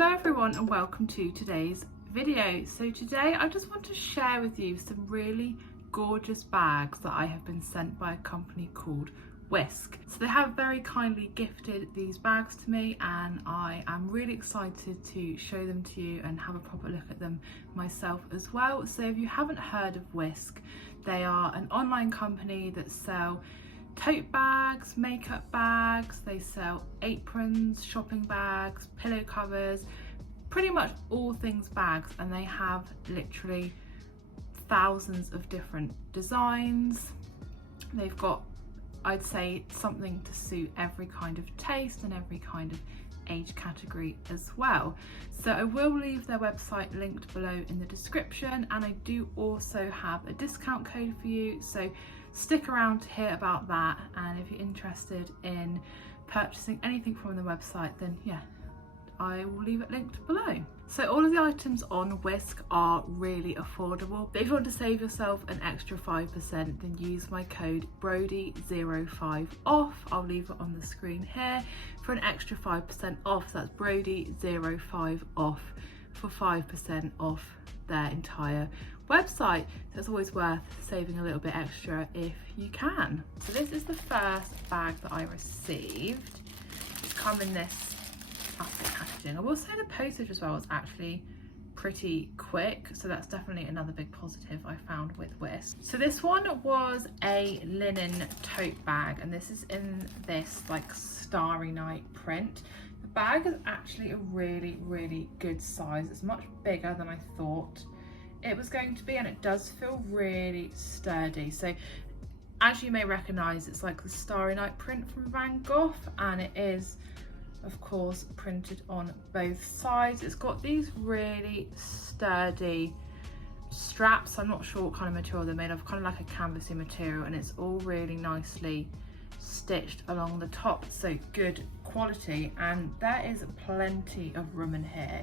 Hello everyone and welcome to today's video. So today I just want to share with you some really gorgeous bags that I have been sent by a company called Wiskf. So they have very kindly gifted these bags to me and I am really excited to show them to you and have a proper look at them myself as well. So if you haven't heard of Wiskf, they are an online company that sell tote bags, makeup bags, they sell aprons, shopping bags, pillow covers, pretty much all things bags, and they have literally thousands of different designs. They've got, I'd say, something to suit every kind of taste and every kind of age category as well. So I will leave their website linked below in the description, and I do also have a discount code for you, so stick around to hear about that. And if you're interested in purchasing anything from the website, then yeah, I will leave it linked below. So all of the items on Wiskf are really affordable. If you want to save yourself an extra 5%, then use my code Brodie05 off. I'll leave it on the screen here for an extra 5% off. So that's Brodie05 off for 5% off their entire website. So it's always worth saving a little bit extra if you can. So this is the first bag that I received. It's come in this plastic packaging. I will say the postage as well is actually pretty quick, so that's definitely another big positive I found with Wiskf. So this one was a linen tote bag, and this is in this like Starry Night print. The bag is actually a really good size. It's much bigger than I thought it was going to be, and it does feel really sturdy. So as you may recognize, it's like the Starry Night print from Van Gogh, and it is of course printed on both sides. It's got these really sturdy straps. I'm not sure what kind of material they're made of, kind of like a canvasy material, and it's all really nicely stitched along the top, so good quality. And there is plenty of room in here.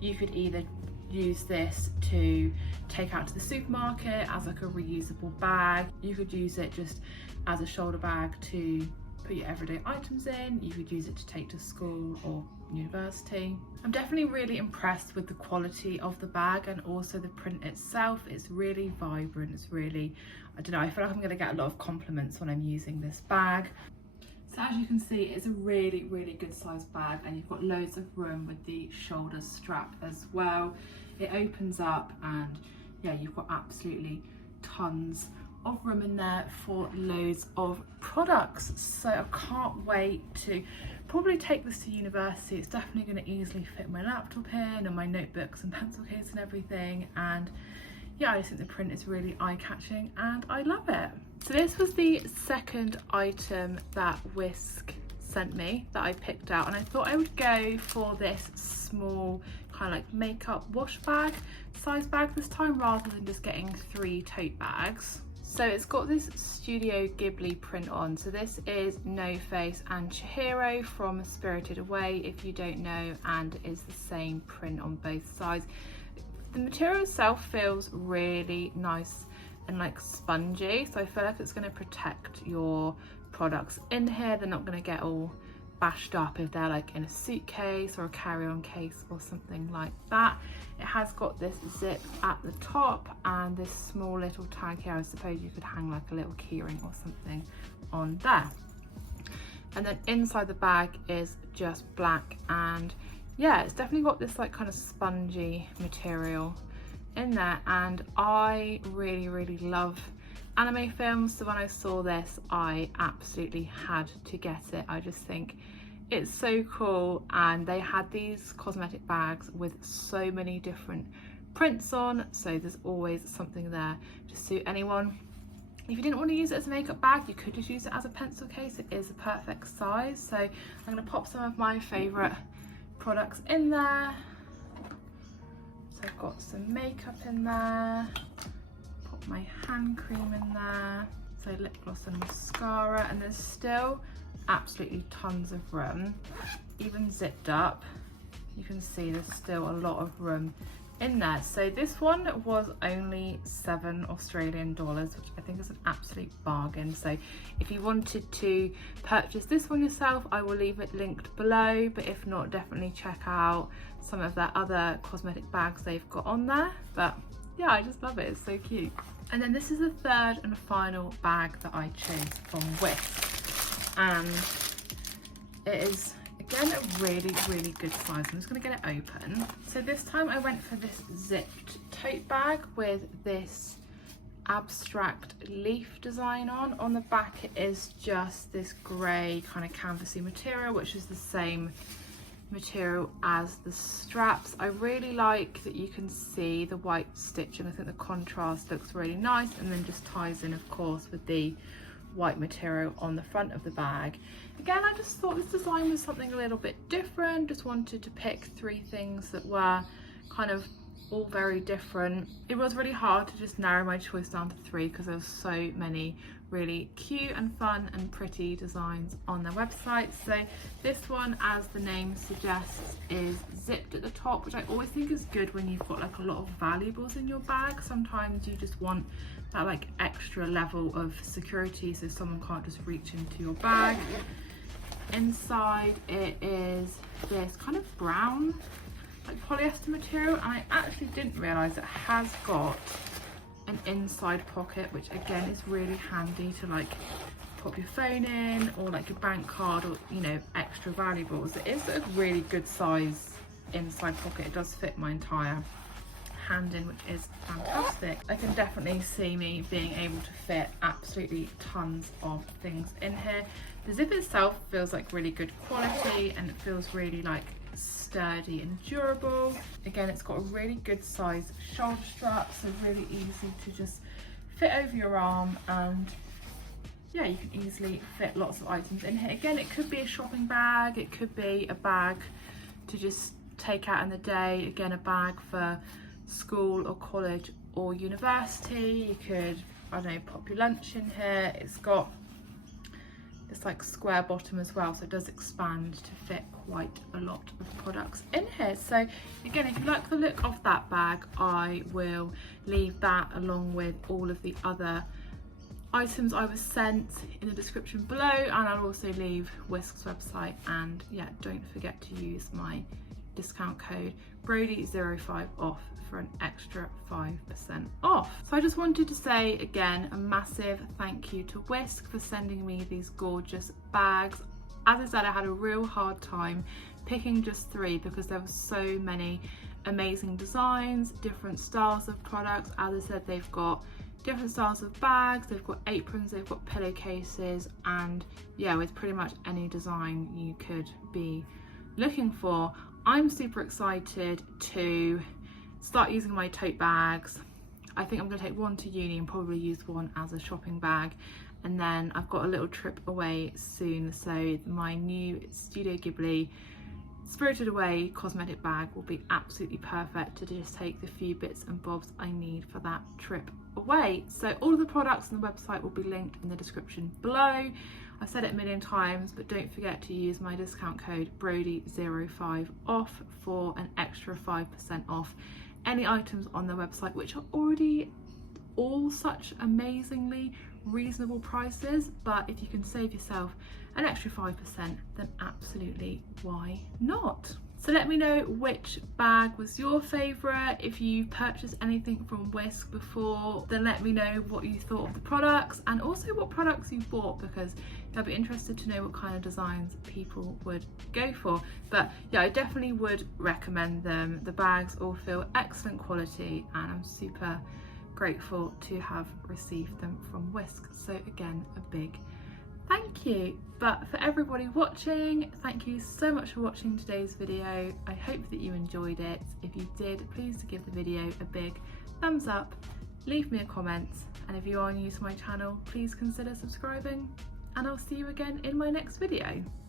You could either use this to take out to the supermarket as like a reusable bag, you could use it just as a shoulder bag to put your everyday items in, you could use it to take to school or university. I'm definitely really impressed with the quality of the bag and also the print itself. It's really vibrant, it's really, I don't know, I feel like I'm going to get a lot of compliments when I'm using this bag. So as you can see, it's a really good sized bag, and you've got loads of room with the shoulder strap as well. It opens up and yeah, you've got absolutely tons of room in there for loads of products. So I can't wait to probably take this to university. It's definitely going to easily fit my laptop in and my notebooks and pencil case and everything. And yeah, I just think the print is really eye-catching and I love it. So this was the second item that Wiskf sent me that I picked out, and I thought I would go for this small kind of like makeup wash bag size bag this time, rather than just getting 3 tote bags. So it's got this Studio Ghibli print on. So this is No Face and Chihiro from Spirited Away, if you don't know, and it is the same print on both sides. The material itself feels really nice and like spongy, so I feel like it's going to protect your products in here. They're not going to get all bashed up if they're like in a suitcase or a carry-on case or something like that. It has got this zip at the top and this small little tag here. I suppose you could hang like a little keyring or something on there. And then inside the bag is just black, and yeah, it's definitely got this like kind of spongy material in there, and I really love anime films, so when I saw this I absolutely had to get it. I just think it's so cool, and they had these cosmetic bags with so many different prints on, so there's always something there to suit anyone. If you didn't want to use it as a makeup bag, you could just use it as a pencil case. It is a perfect size. So I'm going to pop some of my favourite products in there. So I've got some makeup in there, put my hand cream in there, so lip gloss and mascara, and there's still absolutely tons of room. Even zipped up, you can see there's still a lot of room in there. So this one was only £7 Australian, which I think is an absolute bargain. So if you wanted to purchase this one yourself, I will leave it linked below, but if not, definitely check out some of their other cosmetic bags they've got on there. But yeah, I just love it, it's so cute. And then this is the third and final bag that I chose from Wiskf, and it is again a really good size. I'm just going to get it open. So this time I went for this zipped tote bag with this abstract leaf design on. On the back it is just this grey kind of canvasy material, which is the same material as the straps. I really like that you can see the white stitching. I think the contrast looks really nice, and then just ties in of course with the white material on the front of the bag. Again, I just thought this design was something a little bit different. Just wanted to pick 3 things that were kind of all very different. It was really hard to just narrow my choice down to 3 because there was so many really cute and fun and pretty designs on their website. So this one, as the name suggests, is zipped at the top, which I always think is good when you've got like a lot of valuables in your bag. Sometimes you just want that like extra level of security so someone can't just reach into your bag. Inside it is this kind of brown like polyester material, and I actually didn't realise it has got an inside pocket, which again is really handy to like pop your phone in, or like your bank card, or you know, extra valuables. It is a really good size inside pocket. It does fit my entire hand in, which is fantastic. I can definitely see me being able to fit absolutely tons of things in here. The zip itself feels like really good quality, and it feels really like sturdy and durable. Again, it's got a really good size shoulder strap, so really easy to just fit over your arm, and yeah, you can easily fit lots of items in here. Again, it could be a shopping bag, it could be a bag to just take out in the day, again a bag for school or college or university. You could, I don't know, pop your lunch in here. It's got this like square bottom as well, so it does expand to fit quite a lot of products in here. So again, if you like the look of that bag, I will leave that along with all of the other items I was sent in the description below, and I'll also leave Wiskf's website. And yeah, don't forget to use my discount code Brodie05 off for an extra 5% off. So I just wanted to say again a massive thank you to Wiskf for sending me these gorgeous bags. As I said, I had a real hard time picking just 3 because there were so many amazing designs, different styles of products. As I said, they've got different styles of bags, they've got aprons, they've got pillowcases, and yeah, with pretty much any design you could be looking for. I'm super excited to start using my tote bags. I think I'm going to take one to uni and probably use one as a shopping bag, and then I've got a little trip away soon, so my new Studio Ghibli Spirited Away cosmetic bag will be absolutely perfect to just take the few bits and bobs I need for that trip away. So all of the products on the website will be linked in the description below. I've said it a million times, but don't forget to use my discount code Brodie05 off for an extra 5% off any items on the website, which are already all such amazingly reasonable prices. But if you can save yourself an extra 5%, then absolutely why not? So let me know which bag was your favourite. If you purchased anything from Wiskf before, then let me know what you thought of the products, and also what products you bought, because I'll be interested to know what kind of designs people would go for. But yeah, I definitely would recommend them. The bags all feel excellent quality, and I'm super grateful to have received them from Wiskf. So again, a big thank you. But for everybody watching, thank you so much for watching today's video. I hope that you enjoyed it. If you did, please give the video a big thumbs up, leave me a comment, and if you are new to my channel, please consider subscribing, and I'll see you again in my next video.